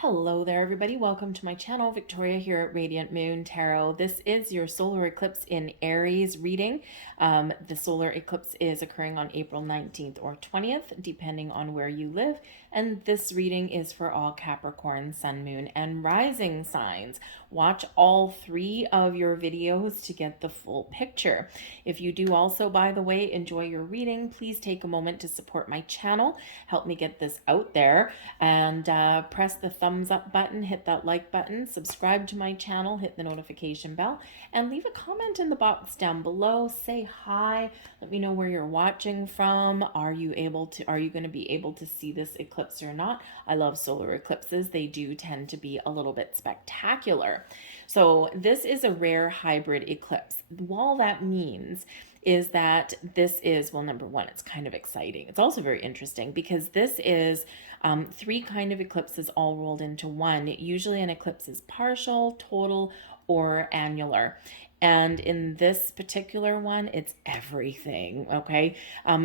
Hello there, everybody. Welcome to my channel. Victoria here at Radiant Moon Tarot. This is your solar eclipse in Aries reading. The solar eclipse is occurring on April 19th or 20th, depending on where you live. And this reading is for all Capricorn, Sun, Moon, and Rising signs. Watch all 3 of your videos to get the full picture. If you do also, by the way, enjoy your reading, please take a moment to support my channel. Help me get this out there, and press the thumbs up button, hit that like button, subscribe to my channel, hit the notification bell, and leave a comment in the box down below. Say hi. Let me know where you're watching from. Are you going to be able to see this eclipse or not? I love solar eclipses. They do tend to be a little bit spectacular. So this is a rare hybrid eclipse. All that means is that this is, well, number one, it's kind of exciting. It's also very interesting because this is 3 kind of eclipses all rolled into one. Usually an eclipse is partial, total, or annular. And in this particular one, it's everything, okay?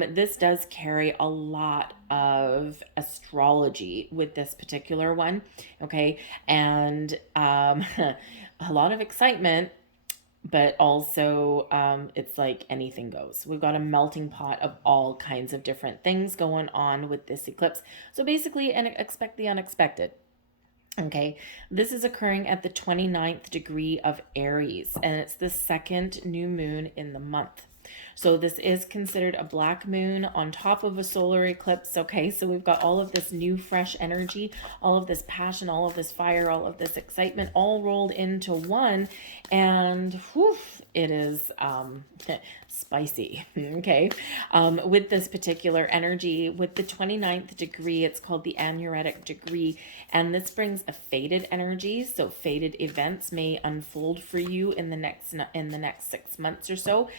This does carry a lot of astrology with this particular one, okay? And a lot of excitement, but also it's like anything goes. We've got a melting pot of all kinds of different things going on with this eclipse. So basically, and expect the unexpected. Okay, this is occurring at the 29th degree of Aries, and it's the second new moon in the month. So this is considered a black moon on top of a solar eclipse. Okay, so we've got all of this new fresh energy, all of this passion, all of this fire, all of this excitement all rolled into one, and whew, it is spicy. Okay, with this particular energy, with the 29th degree, it's called the anuretic degree, and this brings a fated energy. So fated events may unfold for you in the next 6 months or so,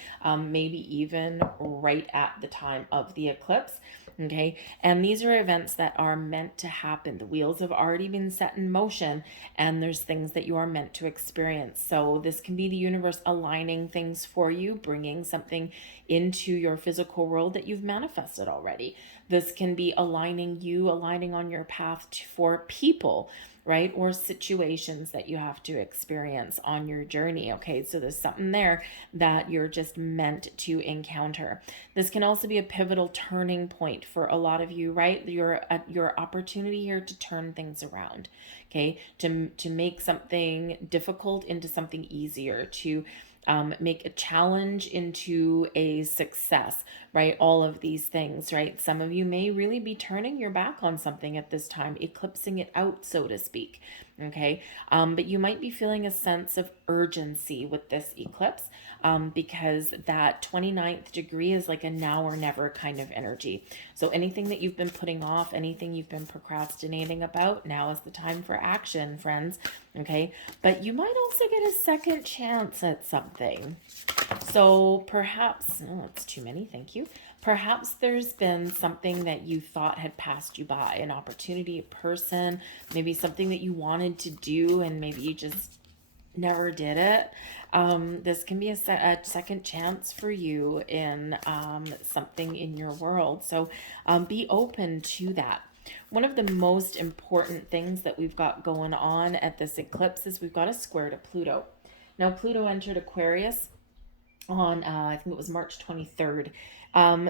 maybe even right at the time of the eclipse. Okay, and these are events that are meant to happen. The wheels have already been set in motion, and there's things that you are meant to experience. So this can be the universe aligning things for you, bringing something into your physical world that you've manifested already. This can be aligning on your path for people, right? Or situations that you have to experience on your journey. Okay, so there's something there that you're just meant to encounter. This can also be a pivotal turning point for a lot of you, right? Your opportunity here to turn things around, okay? To make something difficult into something easier, to make a challenge into a success, right? All of these things, right? Some of you may really be turning your back on something at this time, eclipsing it out, so to speak, okay? But you might be feeling a sense of urgency with this eclipse because that 29th degree is like a now or never kind of energy. So anything that you've been putting off, anything you've been procrastinating about, now is the time for action, friends, okay? But you might also get a second chance at something. So perhaps, oh, it's too many, thank you. Perhaps there's been something that you thought had passed you by, an opportunity, a person, maybe something that you wanted to do and maybe you just never did it. This can be a second chance for you in something in your world. So be open to that. One of the most important things that we've got going on at this eclipse is we've got a square to Pluto. Now, Pluto entered Aquarius on, I think it was March 23rd.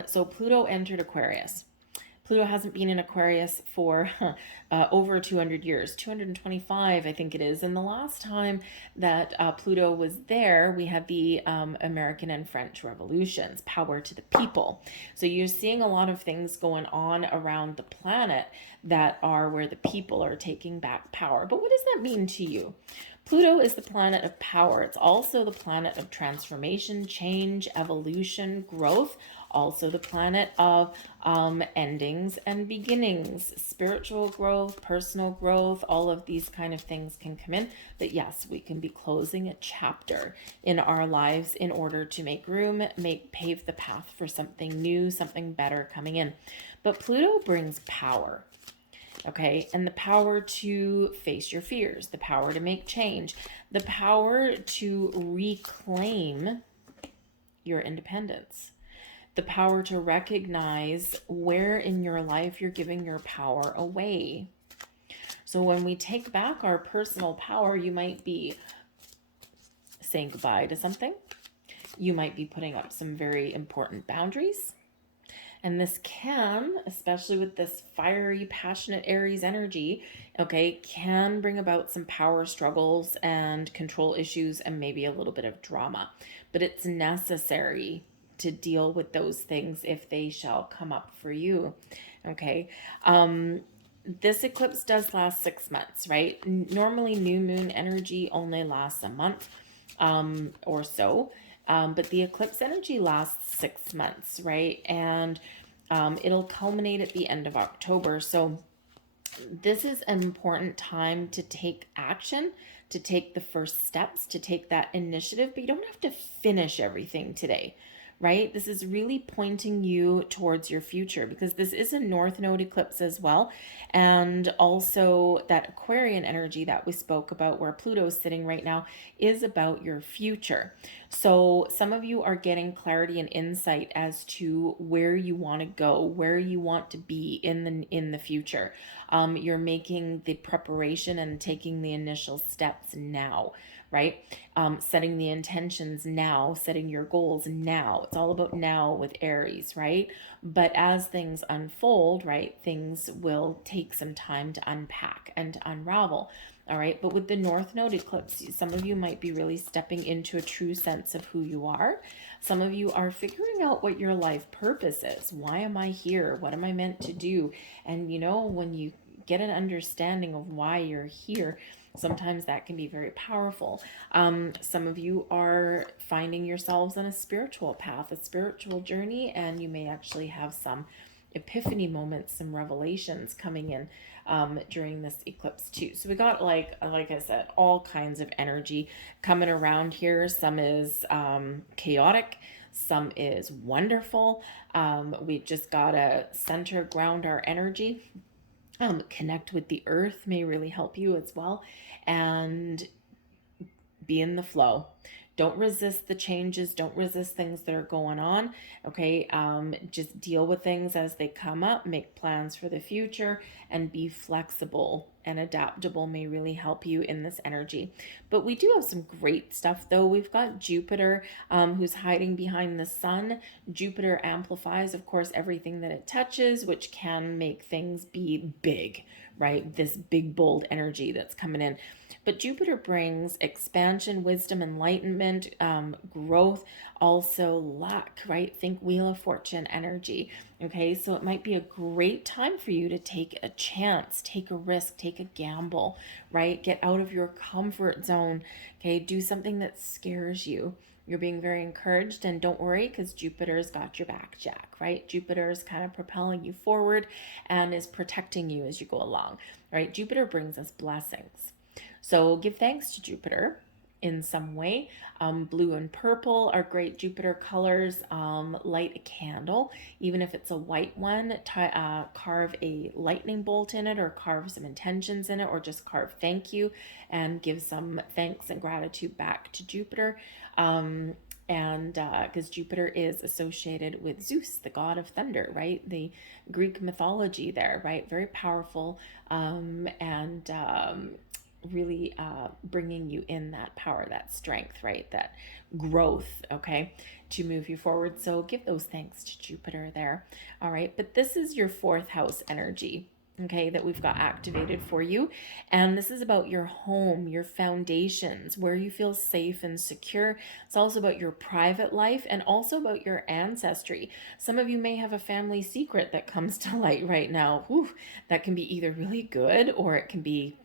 So Pluto entered Aquarius. Pluto hasn't been in Aquarius for over 200 years, 225, I think it is. And the last time that Pluto was there, we had the American and French revolutions, power to the people. So you're seeing a lot of things going on around the planet that are where the people are taking back power. But what does that mean to you? Pluto is the planet of power. It's also the planet of transformation, change, evolution, growth. Also the planet of endings and beginnings, spiritual growth, personal growth, all of these kind of things can come in. But yes, we can be closing a chapter in our lives in order to make room, pave the path for something new, something better coming in. But Pluto brings power. Okay, and the power to face your fears, the power to make change, the power to reclaim your independence, the power to recognize where in your life you're giving your power away. So when we take back our personal power, you might be saying goodbye to something. You might be putting up some very important boundaries. And this can, especially with this fiery, passionate Aries energy, okay, can bring about some power struggles and control issues and maybe a little bit of drama. But it's necessary to deal with those things if they shall come up for you, okay? This eclipse does last 6 months, right? Normally, new moon energy only lasts a month or so. But the eclipse energy lasts 6 months, right? And it'll culminate at the end of October. So this is an important time to take action, to take the first steps, to take that initiative, but you don't have to finish everything today, right? This is really pointing you towards your future because this is a North Node eclipse as well. And also that Aquarian energy that we spoke about where Pluto is sitting right now is about your future. So some of you are getting clarity and insight as to where you want to go, where you want to be in the future. You're making the preparation and taking the initial steps now, right? Setting the intentions now, setting your goals now. It's all about now with Aries, right? But as things unfold, right, things will take some time to unpack and to unravel. All right. But with the North Node eclipse, some of you might be really stepping into a true sense of who you are. Some of you are figuring out what your life purpose is. Why am I here? What am I meant to do? And when you get an understanding of why you're here, sometimes that can be very powerful. Some of you are finding yourselves on a spiritual path, a spiritual journey, and you may actually have some epiphany moments, some revelations coming in during this eclipse too. So we got like I said, all kinds of energy coming around here. Some is chaotic, some is wonderful. We just gotta center, ground our energy. Connect with the earth may really help you as well, and be in the flow. Don't resist the changes. Don't resist things that are going on. Okay. Just deal with things as they come up, make plans for the future, and be flexible and adaptable may really help you in this energy. But we do have some great stuff though. We've got Jupiter, who's hiding behind the sun. Jupiter amplifies, of course, everything that it touches, which can make things be big, right? This big, bold energy that's coming in. But Jupiter brings expansion, wisdom, enlightenment, growth, also luck, right? Think Wheel of Fortune energy. Okay, so it might be a great time for you to take a chance, take a risk, take a gamble, right? Get out of your comfort zone. Okay, do something that scares you. You're being very encouraged, and don't worry because Jupiter's got your back, Jack, right? Jupiter's kind of propelling you forward and is protecting you as you go along, right? Jupiter brings us blessings. So give thanks to Jupiter in some way. Blue and purple are great Jupiter colors. Light a candle, even if it's a white one, carve a lightning bolt in it, or carve some intentions in it, or just carve thank you and give some thanks and gratitude back to Jupiter. And because Jupiter is associated with Zeus, the god of thunder, right? The Greek mythology there, right? Very powerful, and really bringing you in that power, that strength, right? That growth, okay, to move you forward. So give those thanks to Jupiter there. All right. But this is your fourth house energy, okay, that we've got activated for you. And this is about your home, your foundations, where you feel safe and secure. It's also about your private life and also about your ancestry. Some of you may have a family secret that comes to light right now. Whew, that can be either really good or it can be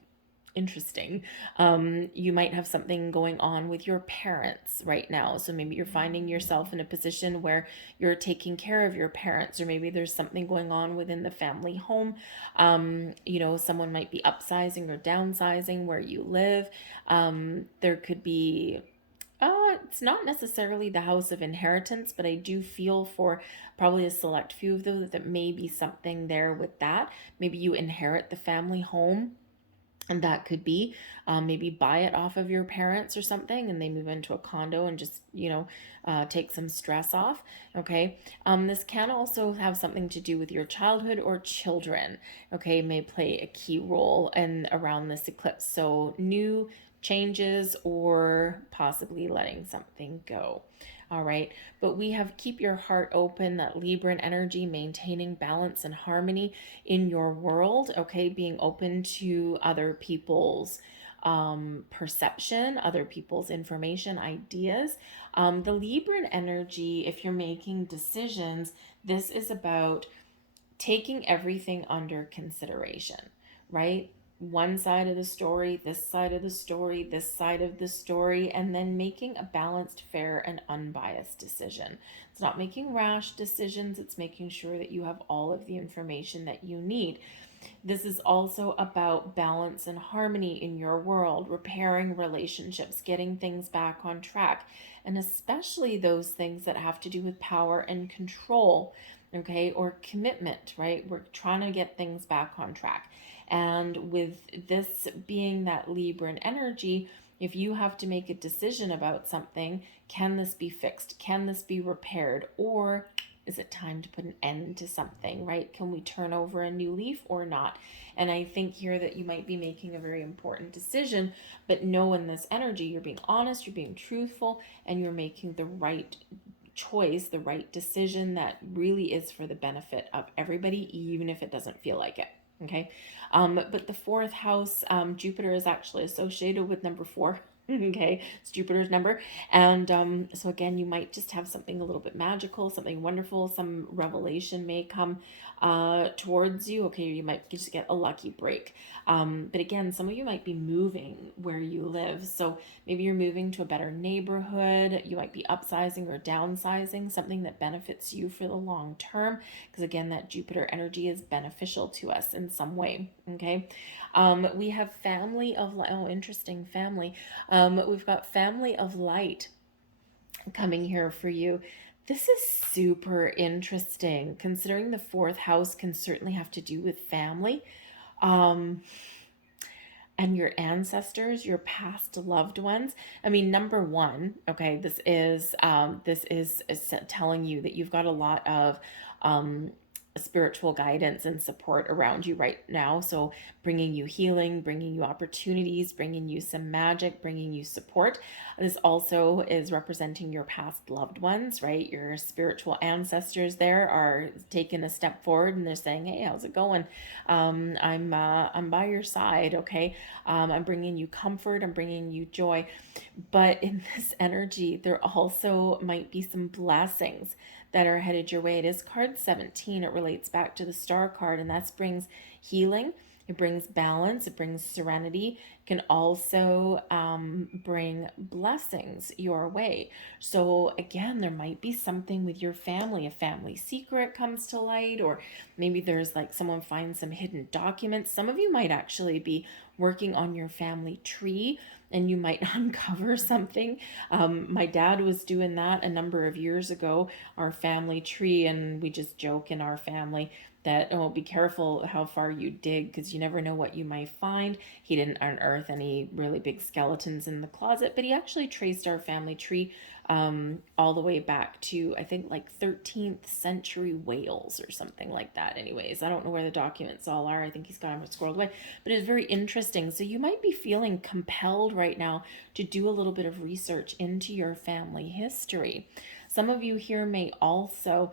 interesting. You might have something going on with your parents right now. So maybe you're finding yourself in a position where you're taking care of your parents, or maybe there's something going on within the family home. Someone might be upsizing or downsizing where you live. There could be it's not necessarily the house of inheritance, but I do feel for probably a select few of those that may be something there with that. Maybe you inherit the family home. And that could be maybe buy it off of your parents or something and they move into a condo and just, take some stress off. Okay. This can also have something to do with your childhood or children. Okay. May play a key role in around this eclipse. So new changes or possibly letting something go. All right. But we have keep your heart open, that Libran energy, maintaining balance and harmony in your world. Okay. Being open to other people's perception, other people's information, ideas. The Libran energy, if you're making decisions, this is about taking everything under consideration, right? One side of the story, this side of the story, this side of the story, and then making a balanced, fair, and unbiased decision. It's not making rash decisions, it's making sure that you have all of the information that you need. This is also about balance and harmony in your world, repairing relationships, getting things back on track, and especially those things that have to do with power and control, okay, or commitment, right? We're trying to get things back on track. And with this being that Libran energy, if you have to make a decision about something, can this be fixed? Can this be repaired? Or is it time to put an end to something, right? Can we turn over a new leaf or not? And I think here that you might be making a very important decision, but know in this energy, you're being honest, you're being truthful, and you're making the right choice, the right decision that really is for the benefit of everybody, even if it doesn't feel like it. Okay. But the fourth house, Jupiter is actually associated with number 4. Okay, it's Jupiter's number. And so again, you might just have something a little bit magical, something wonderful, some revelation may come towards you. Okay, you might just get a lucky break. But again, some of you might be moving where you live. So maybe you're moving to a better neighborhood. You might be upsizing or downsizing, something that benefits you for the long term. Because again, that Jupiter energy is beneficial to us in some way. Okay. We have family of light. Oh, interesting, family. We've got family of light coming here for you. This is super interesting, considering the fourth house can certainly have to do with family. Um, and your ancestors, your past loved ones. I mean, number one, okay, this is telling you that you've got a lot of spiritual guidance and support around you right now. So bringing you healing, bringing you opportunities, bringing you some magic, bringing you support. This also is representing your past loved ones, right? Your spiritual ancestors there are taking a step forward and they're saying, "Hey, how's it going? I'm by your side, okay? I'm bringing you comfort. I'm bringing you joy." But in this energy, there also might be some blessings that are headed your way. It is card 17. It relates back to the star card, and that brings healing. It brings balance. It brings serenity. It can also bring blessings your way. So again, there might be something with your family. A family secret comes to light, or maybe there's like someone finds some hidden documents. Some of you might actually be working on your family tree and you might uncover something. My dad was doing that a number of years ago, our family tree, and we just joke in our family that, oh, be careful how far you dig because you never know what you might find. He didn't unearth any really big skeletons in the closet, but he actually traced our family tree all the way back to, I think, like 13th century Wales or something like that. Anyways, I don't know where the documents all are. I think he's got them squirreled away, but it's very interesting. So you might be feeling compelled right now to do a little bit of research into your family history. Some of you here may also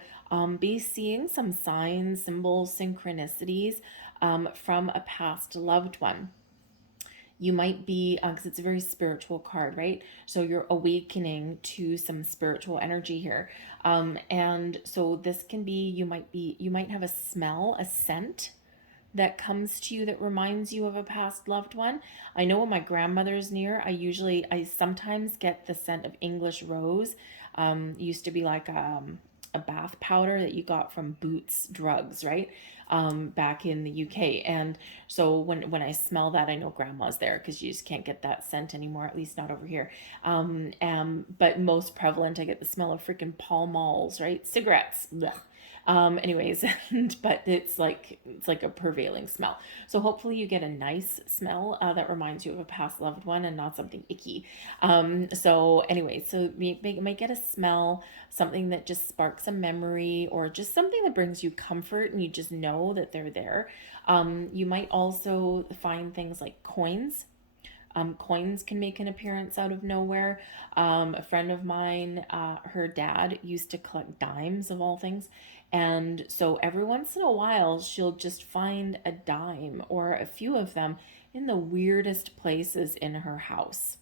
be seeing some signs, symbols, synchronicities from a past loved one. You might be, because it's a very spiritual card, right? So you're awakening to some spiritual energy here. And so this can be, you might have a smell, a scent that comes to you that reminds you of a past loved one. I know when my grandmother's near, I sometimes get the scent of English rose. Used to be like a bath powder that you got from Boots Drugs, right? Back in the UK. And so when I smell that, I know grandma's there because you just can't get that scent anymore, at least not over here. But most prevalent, I get the smell of freaking Pall Malls, right? Cigarettes. Anyways, but it's like a prevailing smell. So hopefully you get a nice smell that reminds you of a past loved one and not something icky. So anyway, so you might get a smell, something that just sparks a memory, or just something that brings you comfort and you just know that they're there. You might also find things like coins. Coins can make an appearance out of nowhere. A friend of mine, her dad used to collect dimes of all things. And so every once in a while, she'll just find a dime or a few of them in the weirdest places in her house,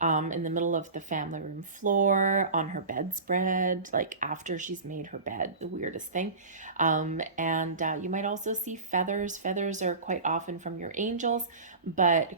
in the middle of the family room floor, on her bedspread, like after she's made her bed, the weirdest thing. And you might also see feathers. Feathers are quite often from your angels, but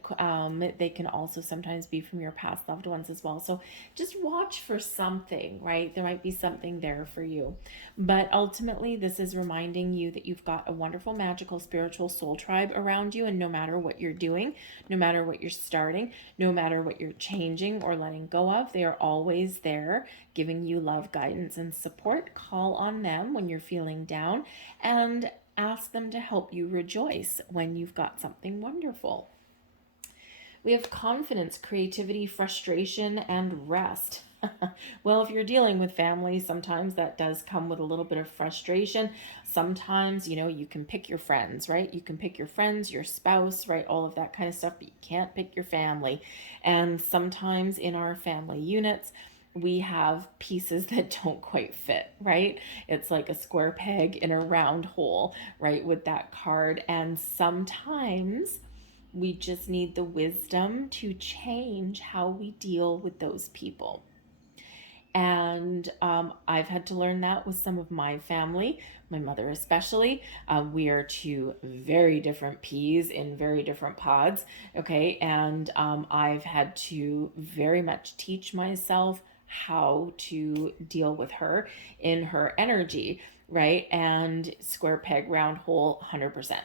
they can also sometimes be from your past loved ones as well. So just watch for something, right? There might be something there for you. But ultimately, this is reminding you that you've got a wonderful, magical, spiritual soul tribe around you. And no matter what you're doing, no matter what you're starting, no matter what you're changing or letting go of, they are always there giving you love, guidance, and support. Call on them when you're feeling down and ask them to help you rejoice when you've got something wonderful. We have confidence, creativity, frustration, and rest. Well, if you're dealing with family, sometimes that does come with a little bit of frustration. Sometimes, you can pick your friends, right? You can pick your friends, your spouse, right? All of that kind of stuff, but you can't pick your family. And sometimes in our family units, we have pieces that don't quite fit, right? It's like a square peg in a round hole, right? With that card. And sometimes we just need the wisdom to change how we deal with those people. And I've had to learn that with some of my family, my mother especially. We are two very different peas in very different pods, okay? And I've had to very much teach myself how to deal with her in her energy, right? And square peg, round hole, 100%.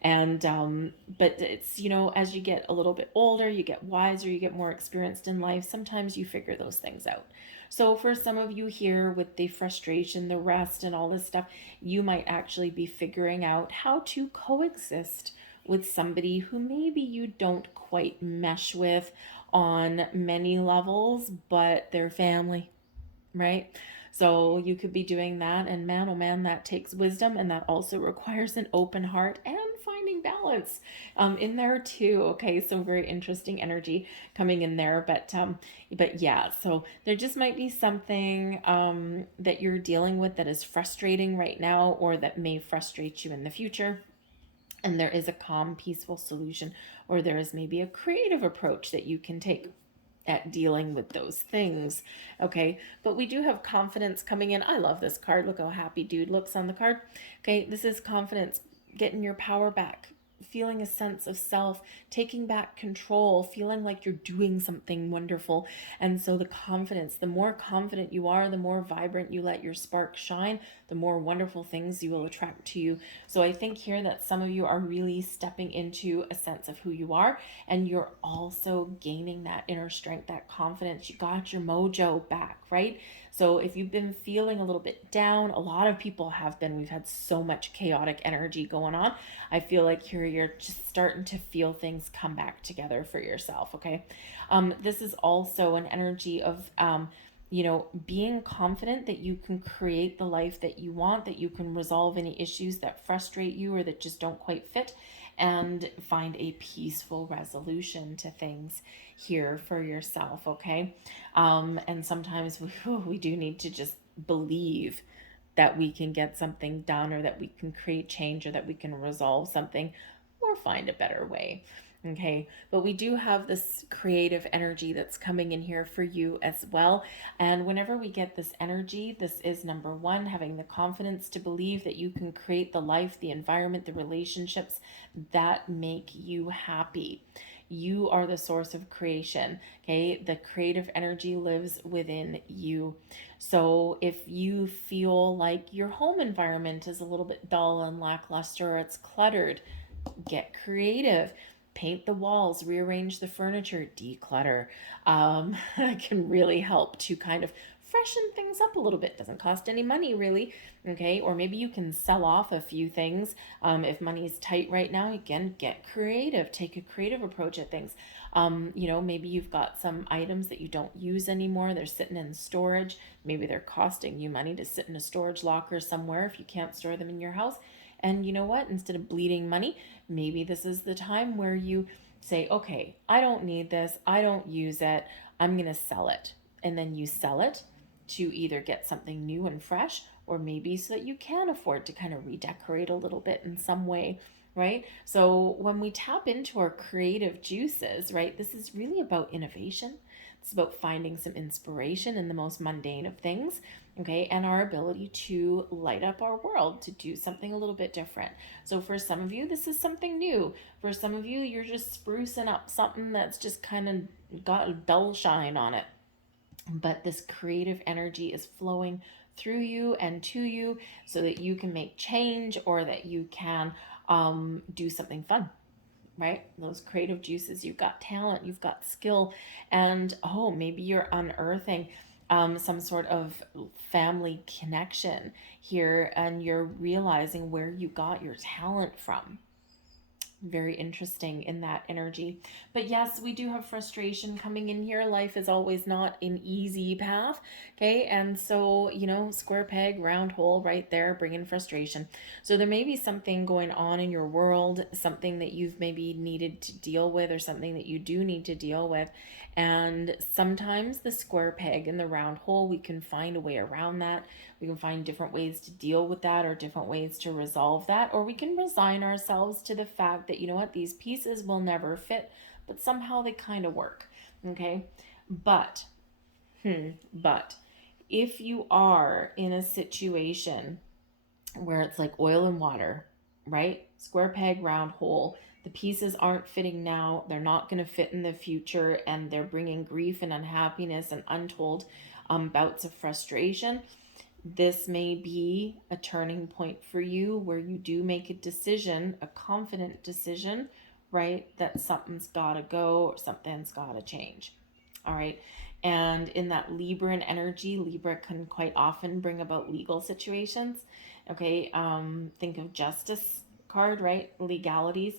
And but it's, as you get a little bit older, you get wiser, you get more experienced in life, sometimes you figure those things out. So for some of you here with the frustration, the rest, and all this stuff, you might actually be figuring out how to coexist with somebody who maybe you don't quite mesh with on many levels, but they're family, right? So you could be doing that, and man, oh man, that takes wisdom, and that also requires an open heart and finding balance in there too. Okay, so very interesting energy coming in there, but yeah, so there just might be something that you're dealing with that is frustrating right now, or that may frustrate you in the future. And there is a calm, peaceful solution, or there is maybe a creative approach that you can take at dealing with those things. Okay, but we do have confidence coming in. I love this card. Look how happy dude looks on the card. Okay, this is confidence, getting your power back, feeling a sense of self, taking back control, feeling like you're doing something wonderful. And so the confidence, the more confident you are, the more vibrant you let your spark shine, the more wonderful things you will attract to you. So I think here that some of you are really stepping into a sense of who you are, and you're also gaining that inner strength, that confidence. You got your mojo back, right? So if you've been feeling a little bit down, a lot of people have been. We've had so much chaotic energy going on. I feel like here you're just starting to feel things come back together for yourself, okay? This is also an energy of being confident that you can create the life that you want, that you can resolve any issues that frustrate you or that just don't quite fit, and find a peaceful resolution to things here for yourself, okay? And sometimes we do need to just believe that we can get something done, or that we can create change, or that we can resolve something, or find a better way. Okay, but we do have this creative energy that's coming in here for you as well. And whenever we get this energy, this is number one, having the confidence to believe that you can create the life, the environment, the relationships that make you happy. You are the source of creation. Okay, the creative energy lives within you. So if you feel like your home environment is a little bit dull and lackluster, or it's cluttered, get creative. Paint the walls, rearrange the furniture, declutter. It can really help to kind of freshen things up a little bit. Doesn't cost any money really, okay? Or maybe you can sell off a few things. If money's tight right now, again, get creative. Take a creative approach at things. Maybe you've got some items that you don't use anymore. They're sitting in storage. Maybe they're costing you money to sit in a storage locker somewhere if you can't store them in your house. And you know what? Instead of bleeding money, maybe this is the time where you say, okay, I don't need this. I don't use it. I'm going to sell it. And then you sell it to either get something new and fresh, or maybe so that you can afford to kind of redecorate a little bit in some way, right? So when we tap into our creative juices, right, this is really about innovation. It's about finding some inspiration in the most mundane of things, okay, and our ability to light up our world, to do something a little bit different. So for some of you, this is something new. For some of you, you're just sprucing up something that's just kind of got a dull shine on it. But this creative energy is flowing through you and to you so that you can make change, or that you can do something fun, right? Those creative juices, you've got talent, you've got skill, and maybe you're unearthing some sort of family connection here, and you're realizing where you got your talent from. Very interesting in that energy. But yes, we do have frustration coming in here. Life is always not an easy path. Okay. And so, square peg, round hole right there, bringing frustration. So there may be something going on in your world, something that you've maybe needed to deal with, or something that you do need to deal with. And sometimes the square peg and the round hole, we can find a way around that. We can find different ways to deal with that, or different ways to resolve that, or we can resign ourselves to the fact that, you know what, these pieces will never fit, but somehow they kind of work. Okay. But if you are in a situation where it's like oil and water, right? Square peg, round hole. The pieces aren't fitting now. They're not going to fit in the future, and they're bringing grief and unhappiness and untold bouts of frustration. This may be a turning point for you where you do make a decision, a confident decision, right? That something's got to go, or something's got to change. All right. And in that Libran energy, Libra can quite often bring about legal situations. Okay. Think of justice card, right? Legalities.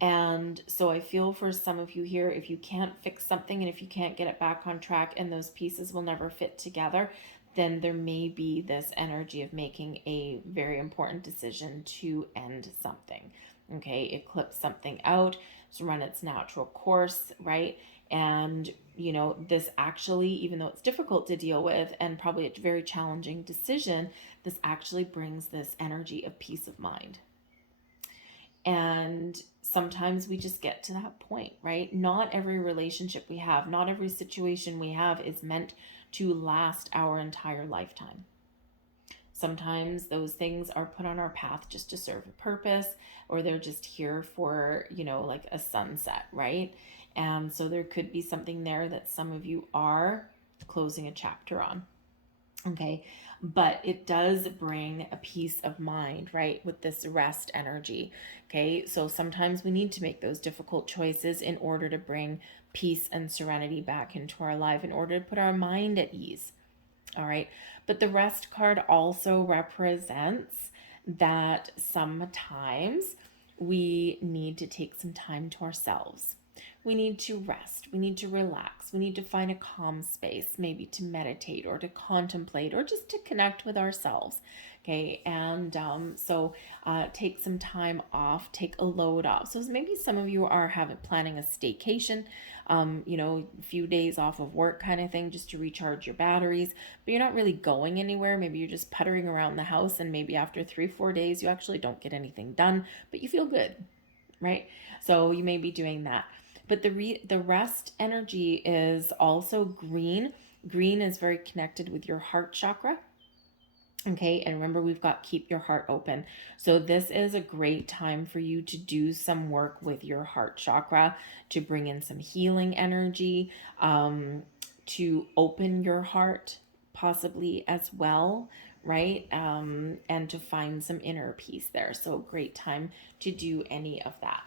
And so I feel for some of you here, if you can't fix something and if you can't get it back on track and those pieces will never fit together, then there may be this energy of making a very important decision to end something. Okay, eclipse something out, to run its natural course, right? And this actually, even though it's difficult to deal with and probably a very challenging decision, this actually brings this energy of peace of mind. And sometimes we just get to that point, right? Not every relationship we have, not every situation we have is meant to last our entire lifetime. Sometimes those things are put on our path just to serve a purpose, or they're just here for, like a sunset, right? And so there could be something there that some of you are closing a chapter on. Okay. But it does bring a peace of mind, right? With this rest energy. Okay. So sometimes we need to make those difficult choices in order to bring peace and serenity back into our life, in order to put our mind at ease. All right. But the rest card also represents that sometimes we need to take some time to ourselves. We need to rest. We need to relax. We need to find a calm space, maybe to meditate or to contemplate or just to connect with ourselves. Okay. And so take some time off, take a load off. So maybe some of you are planning a staycation, a few days off of work kind of thing, just to recharge your batteries, but you're not really going anywhere. Maybe you're just puttering around the house, and maybe after 3-4 days, you actually don't get anything done, but you feel good, right? So you may be doing that. But the rest energy is also green. Green is very connected with your heart chakra. Okay, and remember, we've got keep your heart open. So this is a great time for you to do some work with your heart chakra, to bring in some healing energy, to open your heart possibly as well, right? And to find some inner peace there. So great time to do any of that.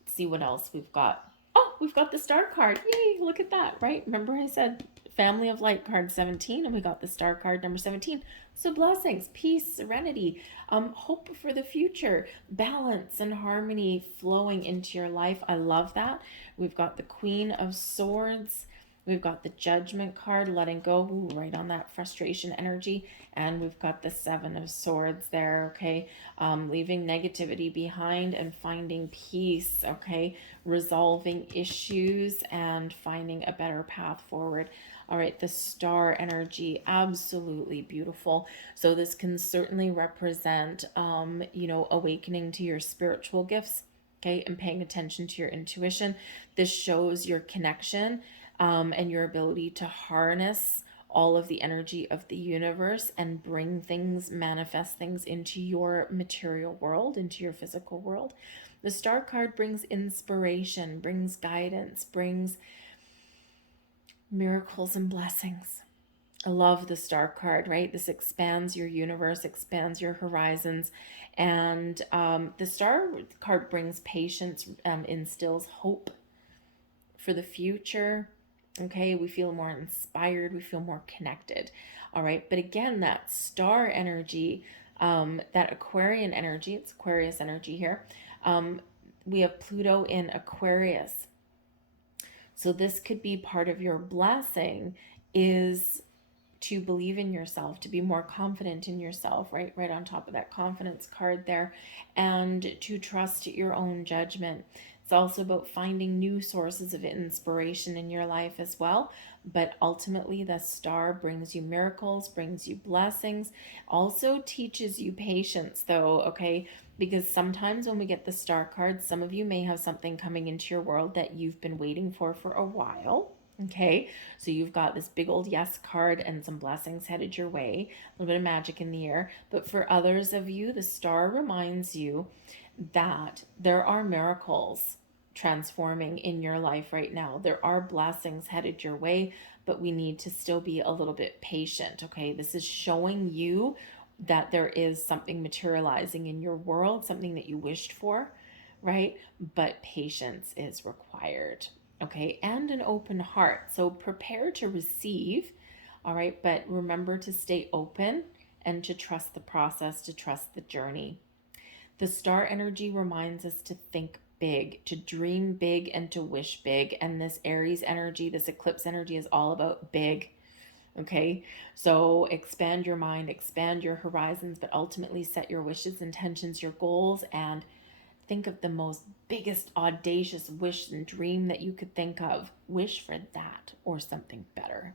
Let's see what else we've got. Oh, we've got the star card. Yay, look at that, right? Remember I said Family of Light card 17, and we got the Star card number 17. So blessings, peace, serenity, hope for the future, balance and harmony flowing into your life. I love that. We've got the Queen of Swords. We've got the Judgment card, letting go, ooh, right on that frustration energy. And we've got the Seven of Swords there, okay? Leaving negativity behind and finding peace, okay? Resolving issues and finding a better path forward. All right, the Star energy, absolutely beautiful. So this can certainly represent, awakening to your spiritual gifts, okay, and paying attention to your intuition. This shows your connection and your ability to harness all of the energy of the universe and bring things, manifest things into your material world, into your physical world. The Star card brings inspiration, brings guidance, brings miracles and blessings. I love the Star card, right? This expands your universe, expands your horizons. And the Star card brings patience, instills hope for the future. Okay, we feel more inspired, we feel more connected. All right, but again, that Star energy, that Aquarian energy, it's Aquarius energy here. We have Pluto in Aquarius. So this could be part of your blessing, is to believe in yourself, to be more confident in yourself, right on top of that confidence card there, and to trust your own judgment. It's also about finding new sources of inspiration in your life as well. But ultimately, the Star brings you miracles, brings you blessings, also teaches you patience, though, okay? Because sometimes when we get the Star card, some of you may have something coming into your world that you've been waiting for a while. Okay, so you've got this big old yes card and some blessings headed your way, a little bit of magic in the air. But for others of you, the Star reminds you that there are miracles transforming in your life right now. There are blessings headed your way, but we need to still be a little bit patient. Okay, this is showing you that there is something materializing in your world, something that you wished for, right? But patience is required. Okay, and an open heart. So prepare to receive, all right, but remember to stay open and to trust the process, to trust the journey. The Star energy reminds us to think big, to dream big, and to wish big. And this Aries energy, this eclipse energy is all about big. Okay, so expand your mind, expand your horizons, but ultimately set your wishes, intentions, your goals, and think of the most biggest audacious wish and dream that you could think of. Wish for that or something better.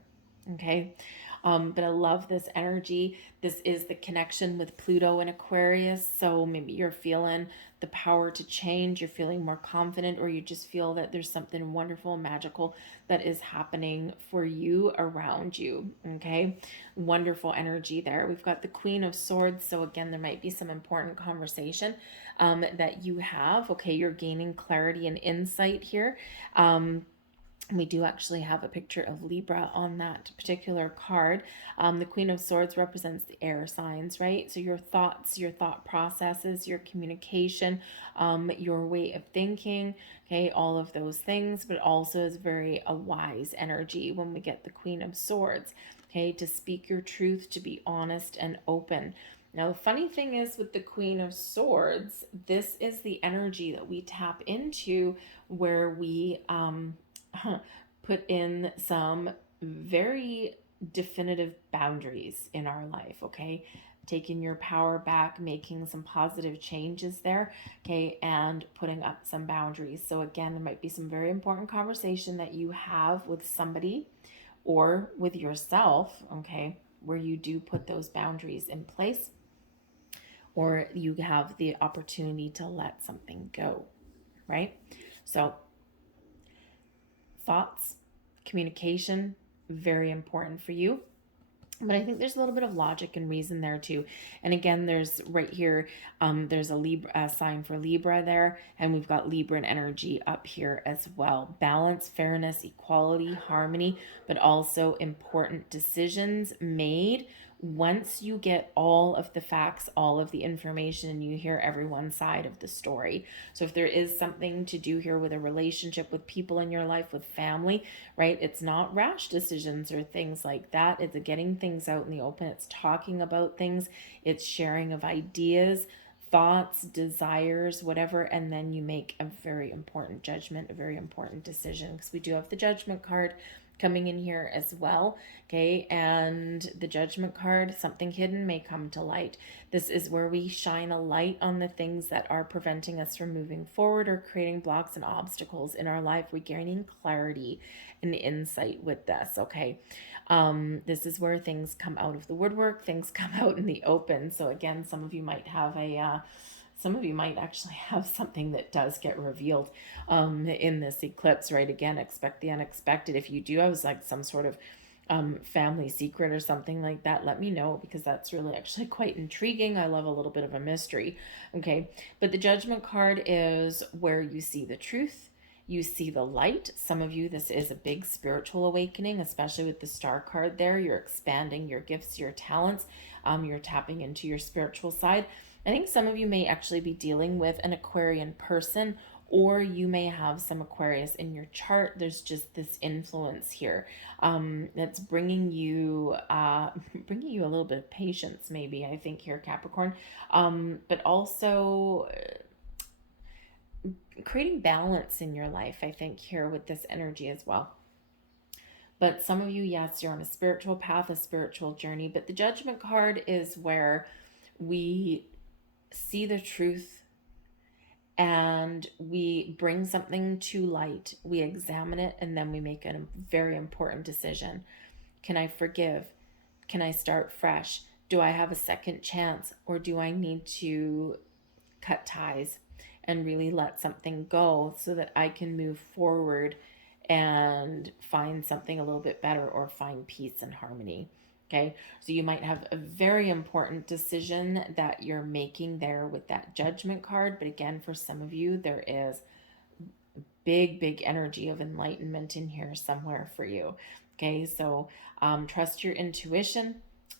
Okay. But I love this energy. This is the connection with Pluto and Aquarius. So maybe you're feeling the power to change, you're feeling more confident, or you just feel that there's something wonderful, magical that is happening for you around you. Okay. Wonderful energy there. We've got the Queen of Swords. So again, there might be some important conversation that you have. Okay. You're gaining clarity and insight here. We do actually have a picture of Libra on that particular card. The Queen of Swords represents the air signs, right? So your thoughts, your thought processes, your communication, your way of thinking, okay, all of those things, but also is very a wise energy when we get the Queen of Swords, okay, to speak your truth, to be honest and open. Now, the funny thing is with the Queen of Swords, this is the energy that we tap into where we put in some very definitive boundaries in our life, okay? Taking your power back, making some positive changes there, okay, and putting up some boundaries. So again, there might be some very important conversation that you have with somebody or with yourself, okay, where you do put those boundaries in place, or you have the opportunity to let something go, right? So thoughts, communication, very important for you. But I think there's a little bit of logic and reason there too. And again, there's right here, there's a Libra sign for Libra there, and we've got Libran energy up here as well. Balance, fairness, equality, harmony, but also important decisions made once you get all of the facts, all of the information, you hear everyone's side of the story. So if there is something to do here with a relationship, with people in your life, with family, right? It's not rash decisions or things like that. It's getting things out in the open. It's talking about things. It's sharing of ideas, thoughts, desires, whatever, and then you make a very important judgment, a very important decision, because we do have the Judgment card coming in here as well. Okay, and the Judgment card, something hidden may come to light. This is where we shine a light on the things that are preventing us from moving forward or creating blocks and obstacles in our life. We're gaining clarity and insight with this. Okay, this is where things come out of the woodwork, things come out in the open. So again, some of you might have some of you might actually have something that does get revealed in this eclipse, right? Again, expect the unexpected. If you do have like some sort of family secret or something like that, let me know, because that's really actually quite intriguing. I love a little bit of a mystery. Okay, but the Judgment card is where you see the truth, you see the light. Some of you, this is a big spiritual awakening, especially with the Star card there. You're expanding your gifts, your talents. You're tapping into your spiritual side. I think some of you may actually be dealing with an Aquarian person, or you may have some Aquarius in your chart. There's just this influence here that's bringing you bringing you a little bit of patience, maybe, I think here, Capricorn, but also creating balance in your life, I think, here with this energy as well. But some of you, yes, you're on a spiritual path, a spiritual journey. But the Judgment card is where we see the truth and we bring something to light, we examine it, and then we make a very important decision. Can I forgive? Can I start fresh? Do I have a second chance, or do I need to cut ties and really let something go so that I can move forward and find something a little bit better, or find peace and harmony? Okay, so you might have a very important decision that you're making there with that Judgment card. But again, for some of you, there is big energy of enlightenment in here somewhere for you. Okay, so trust your intuition,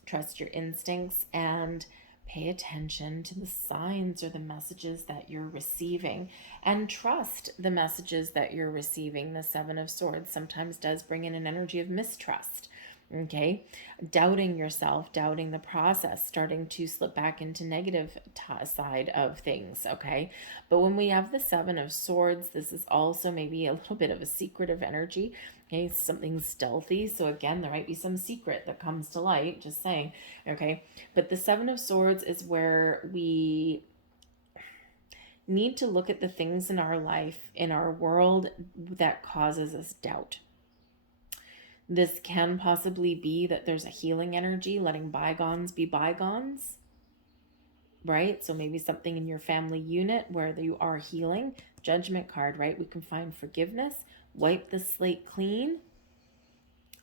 trust your instincts, and pay attention to the signs or the messages that you're receiving, and trust the messages that you're receiving. The Seven of Swords sometimes does bring in an energy of mistrust. Okay, doubting yourself, doubting the process, starting to slip back into negative side of things. Okay, but when we have the Seven of Swords, this is also maybe a little bit of a secretive energy. Okay, something stealthy. So again, there might be some secret that comes to light, just saying. Okay, but the Seven of Swords is where we need to look at the things in our life, in our world, that causes us doubt. This can possibly be that there's a healing energy, letting bygones be bygones, right? So maybe something in your family unit where you are healing. Judgment card, right? We can find forgiveness, wipe the slate clean,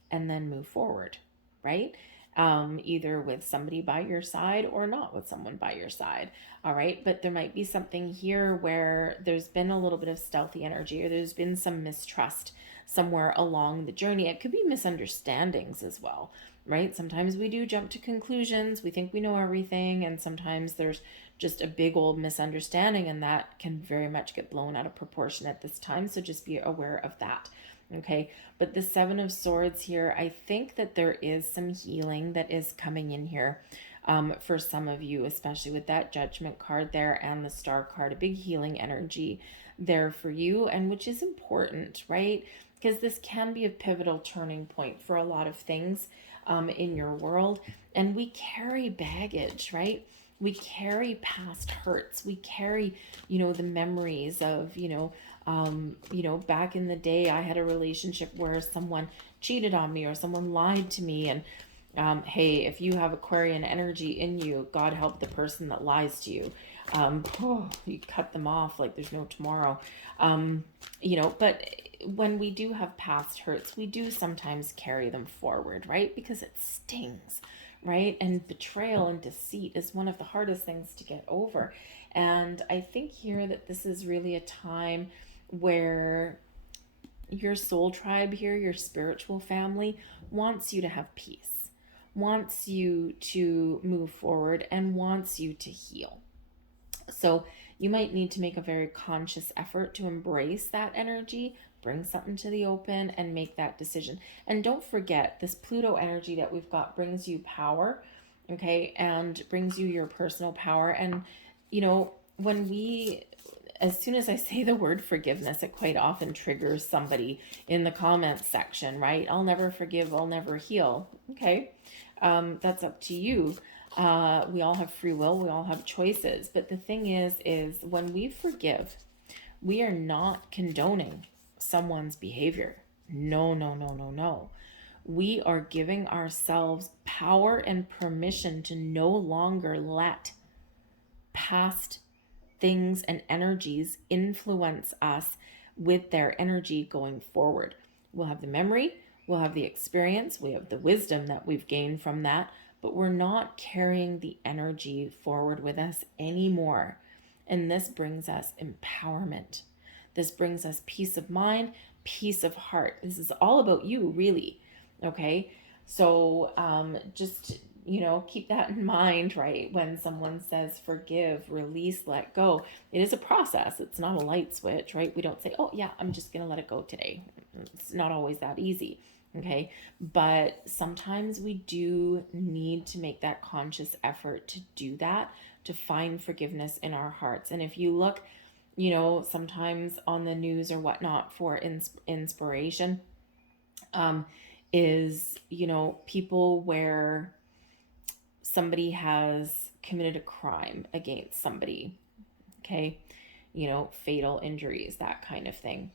and then move forward, right? Either with somebody by your side or not with someone by your side. All right, but there might be something here where there's been a little bit of stealthy energy, or there's been some mistrust somewhere along the journey. It could be misunderstandings as well, right? Sometimes we do jump to conclusions, we think we know everything, and sometimes there's just a big old misunderstanding, and that can very much get blown out of proportion at this time. So just be aware of that. Okay, but the Seven of Swords here, I think that there is some healing that is coming in here for some of you, especially with that Judgment card there and the Star card. A big healing energy there for you, and which is important, right? Because this can be a pivotal turning point for a lot of things in your world. And we carry baggage, right? We carry past hurts. We carry, the memories of, back in the day, I had a relationship where someone cheated on me or someone lied to me. And hey, if you have Aquarian energy in you, God help the person that lies to you. You cut them off like there's no tomorrow. But when we do have past hurts, we do sometimes carry them forward, right? Because it stings, right? And betrayal and deceit is one of the hardest things to get over. And I think here that this is really a time where your soul tribe here, your spiritual family, wants you to have peace, wants you to move forward and wants you to heal. So you might need to make a very conscious effort to embrace that energy, bring something to the open, and make that decision. And don't forget, this Pluto energy that we've got brings you power, okay, and brings you your personal power. And, you know, when we, as soon as I say the word forgiveness, it quite often triggers somebody in the comments section, right? I'll never forgive, I'll never heal. Okay, that's up to you. We all have free will, we all have choices. But the thing is when we forgive, we are not condoning someone's behavior. No, no, no, no, no. We are giving ourselves power and permission to no longer let past things and energies influence us with their energy going forward. We'll have the memory, we'll have the experience, we have the wisdom that we've gained from that, but we're not carrying the energy forward with us anymore. And this brings us empowerment. This brings us peace of mind, peace of heart. This is all about you, really. Okay. So just, keep that in mind, right? When someone says forgive, release, let go, it is a process. It's not a light switch, right? We don't say, oh, yeah, I'm just going to let it go today. It's not always that easy. Okay. But sometimes we do need to make that conscious effort to do that, to find forgiveness in our hearts. And if you look, sometimes on the news or whatnot for inspiration, is, people where somebody has committed a crime against somebody, okay, fatal injuries, that kind of thing.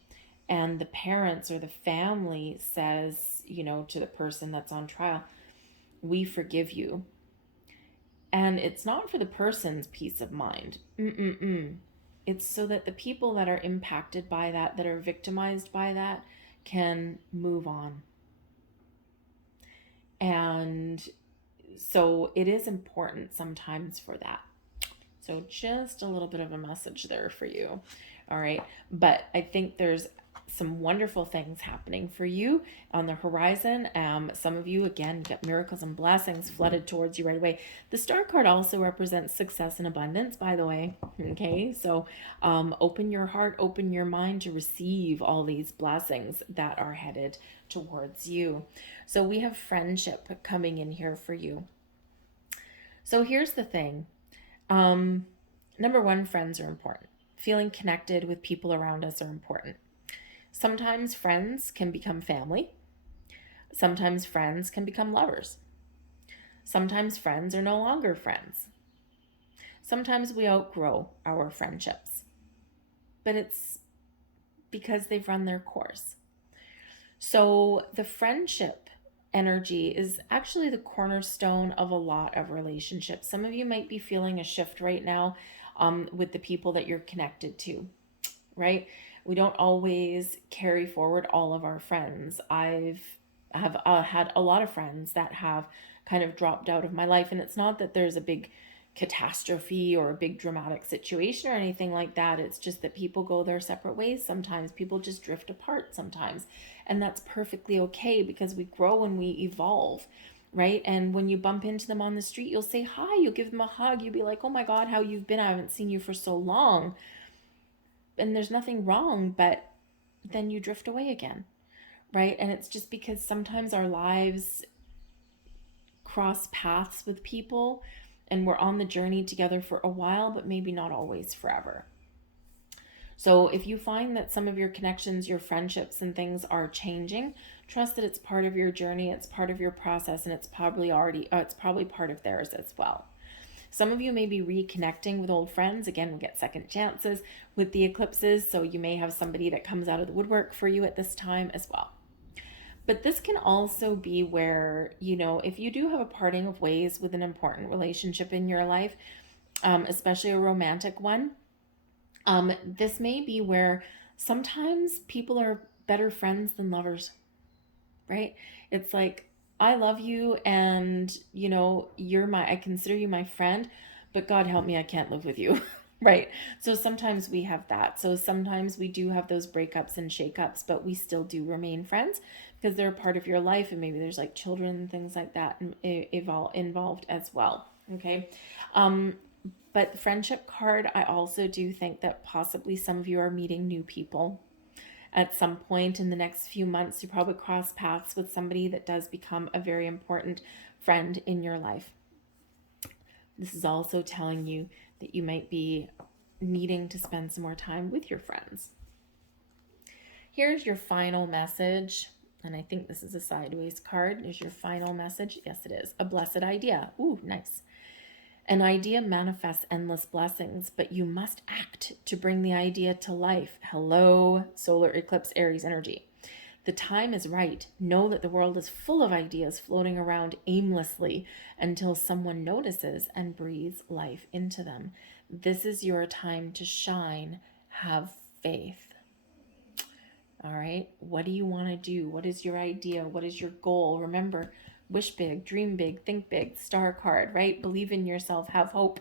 And the parents or the family says, to the person that's on trial, we forgive you. And it's not for the person's peace of mind. It's so that the people that are impacted by that are victimized by that, can move on. And so it is important sometimes for that. So just a little bit of a message there for you. All right. But I think there's some wonderful things happening for you on the horizon. Some of you, again, get miracles and blessings flooded towards you right away. The star card also represents success and abundance, by the way. Okay. So open your heart, open your mind to receive all these blessings that are headed towards you. So we have friendship coming in here for you. So here's the thing. Number one, friends are important. Feeling connected with people around us are important. Sometimes friends can become family. Sometimes friends can become lovers. Sometimes friends are no longer friends. Sometimes we outgrow our friendships, but it's because they've run their course. So the friendship energy is actually the cornerstone of a lot of relationships. Some of you might be feeling a shift right now with the people that you're connected to, right? We don't always carry forward all of our friends. I've had a lot of friends that have kind of dropped out of my life, and it's not that there's a big catastrophe or a big dramatic situation or anything like that. It's just that people go their separate ways. Sometimes people just drift apart sometimes, and that's perfectly okay, because we grow and we evolve, right? And when you bump into them on the street, you'll say hi, you'll give them a hug, you'll be like, oh my God, how you've been, I haven't seen you for so long. And there's nothing wrong, but then you drift away again, right? And it's just because sometimes our lives cross paths with people and we're on the journey together for a while, but maybe not always forever. So if you find that some of your connections, your friendships and things are changing, trust that it's part of your journey, it's part of your process, and it's probably part of theirs as well. Some of you may be reconnecting with old friends. Again, we'll get second chances with the eclipses, so you may have somebody that comes out of the woodwork for you at this time as well. But this can also be where, if you do have a parting of ways with an important relationship in your life, especially a romantic one, this may be where sometimes people are better friends than lovers, right? It's like, I love you and, I consider you my friend, but God help me, I can't live with you. Right. So sometimes we have that. So sometimes we do have those breakups and shakeups, but we still do remain friends because they're a part of your life, and maybe there's like children and things like that involved as well. Okay. But the friendship card, I also do think that possibly some of you are meeting new people at some point in the next few months. You probably cross paths with somebody that does become a very important friend in your life. This is also telling you that you might be needing to spend some more time with your friends. Here's your final message. And I think this is a sideways card. Here's your final message. Yes, it is. A blessed idea. Ooh, nice. An idea manifests endless blessings, but you must act to bring the idea to life. Hello, solar eclipse Aries energy. The time is right. Know that the world is full of ideas floating around aimlessly until someone notices and breathes life into them. This is your time to shine. Have faith. All right. What do you want to do? What is your idea? What is your goal? Remember, wish big, dream big, think big, star card, right? Believe in yourself, have hope.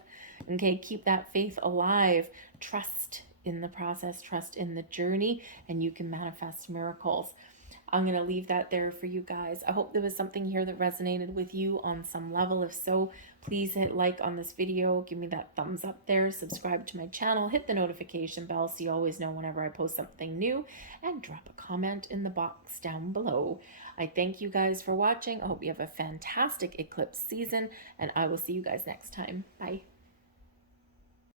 Okay. Keep that faith alive. Trust in the process, trust in the journey, and you can manifest miracles. I'm going to leave that there for you guys. I hope there was something here that resonated with you on some level. If so, please hit like on this video. Give me that thumbs up there. Subscribe to my channel. Hit the notification bell so you always know whenever I post something new. And drop a comment in the box down below. I thank you guys for watching. I hope you have a fantastic eclipse season. And I will see you guys next time. Bye.